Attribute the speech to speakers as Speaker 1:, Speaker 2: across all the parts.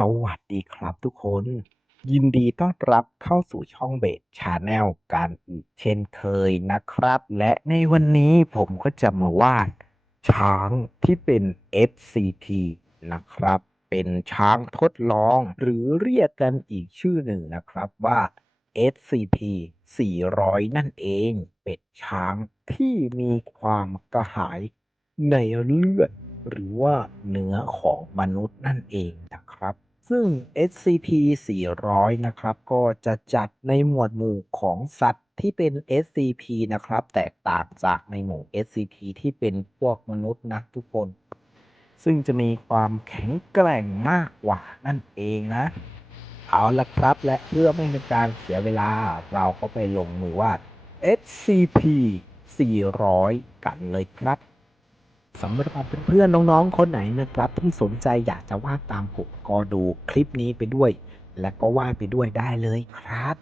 Speaker 1: สวัสดีครับทุกคน ยินดีต้อนรับเข้าสู่ช่องเบสชาแนลกันอีกเช่นเคยนะครับ และในวันนี้ผมก็จะมาวาดช้างที่เป็น FCT นะครับ เป็นช้างทดลองหรือเรียกกันอีกชื่อหนึ่งนะครับว่า SCP 400 นั่นเอง เป็นช้างที่มีความกระหายในเลือดหรือว่าเนื้อของมนุษย์นั่นเองนะครับ ซึ่ง SCP 400นะครับก็จะจัดในหมวดหมู่ของสัตว์ที่เป็น SCP นะครับ แตกต่างจากในหมู่ SCP ที่เป็นพวกมนุษย์นะทุกคน ซึ่งจะมีความแข็งแกร่งมากกว่านั่นเองนะ เอาละครับและเพื่อไม่เป็นการเสียเวลาเราก็ไปลงมือวาด SCP 400 กันเลยครับ สำหรับเพื่อนๆน้องๆ คนไหนนะครับ ที่สนใจอยากจะวาดตามผมก็ดูคลิปนี้ไปด้วย และก็วาดไปด้วยได้เลยครับ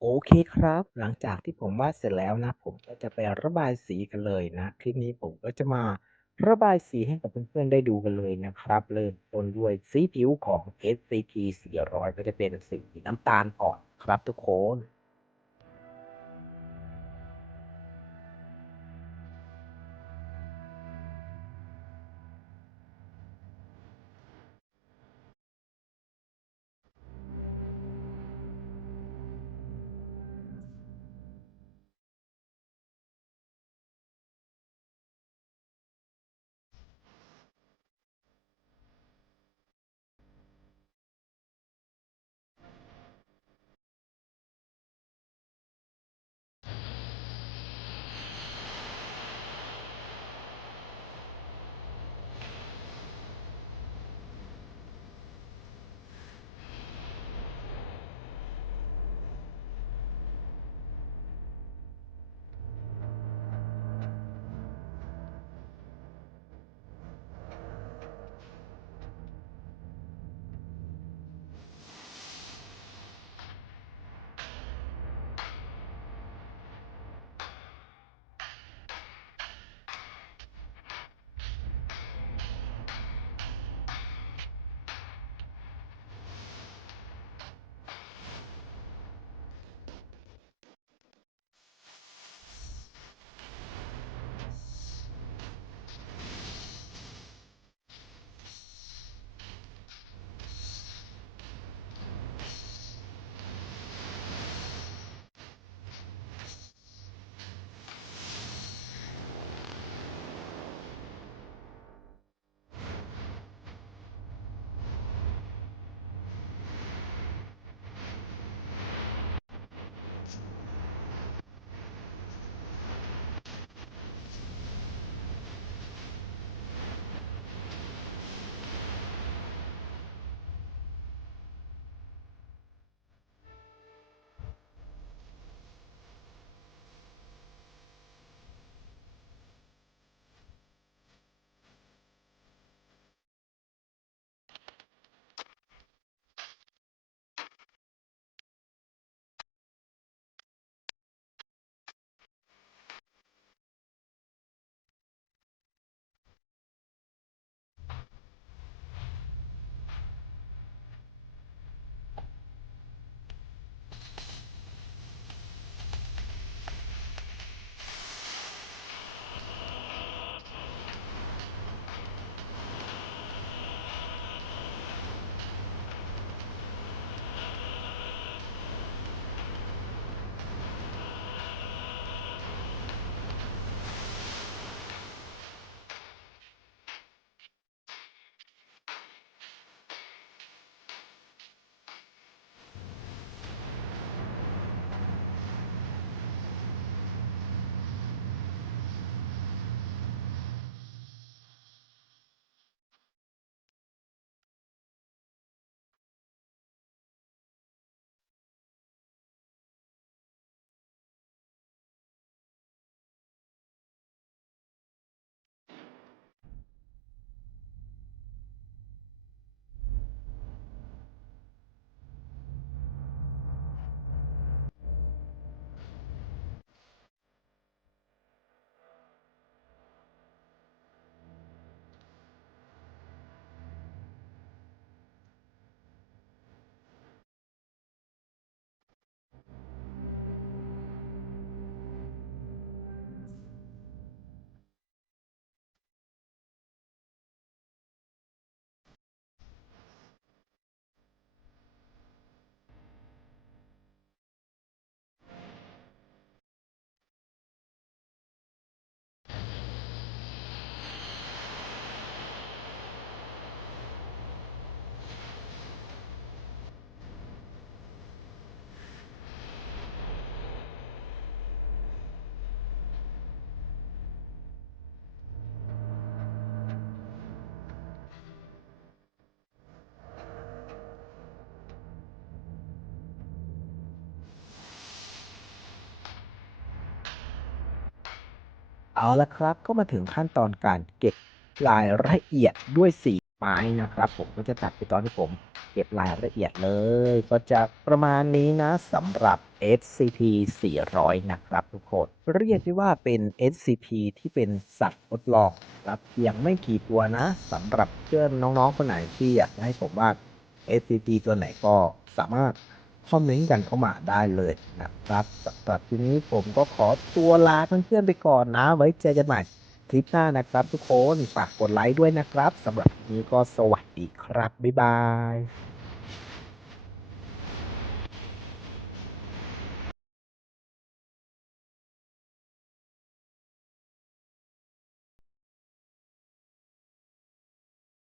Speaker 1: โอเคครับ หลังจากที่ผมวาดเสร็จแล้วนะ ผมก็จะไประบายสีกันเลยนะ คลิปนี้ผมก็จะมาระบายสีให้กับเพื่อนๆ ได้ดูกันเลยนะครับ เริ่มต้นด้วยสีผิวของ SCP 400 ก็จะเป็นสีน้ำตาลอ่อนครับทุกคน เอาละครับก็มาถึงขั้นตอนการเก็บรายละเอียดด้วยสีไม้นะครับ ผมก็จะตัดไปตอนที่ผมเก็บรายละเอียดเลย ก็จะประมาณนี้นะสำหรับ SCP 400 นะครับทุกคน เรียกได้ว่าเป็น SCP ที่เป็นสัตว์ทดลองครับเพียงไม่กี่ตัวนะสำหรับเพื่อนน้องๆ คนไหนที่อยากให้ผมวาด SCP ตัวไหนก็สามารถ คอมเมนต์กันเข้ามาได้เลยนะครับสำหรับทีนี้ผมก็ขอตัวลาเพื่อนๆไปก่อนนะ ไว้เจอกันใหม่คลิปหน้านะครับทุกคน ฝากกดไลค์ด้วยนะครับสำหรับนี้ก็สวัสดีครับ บ๊ายบาย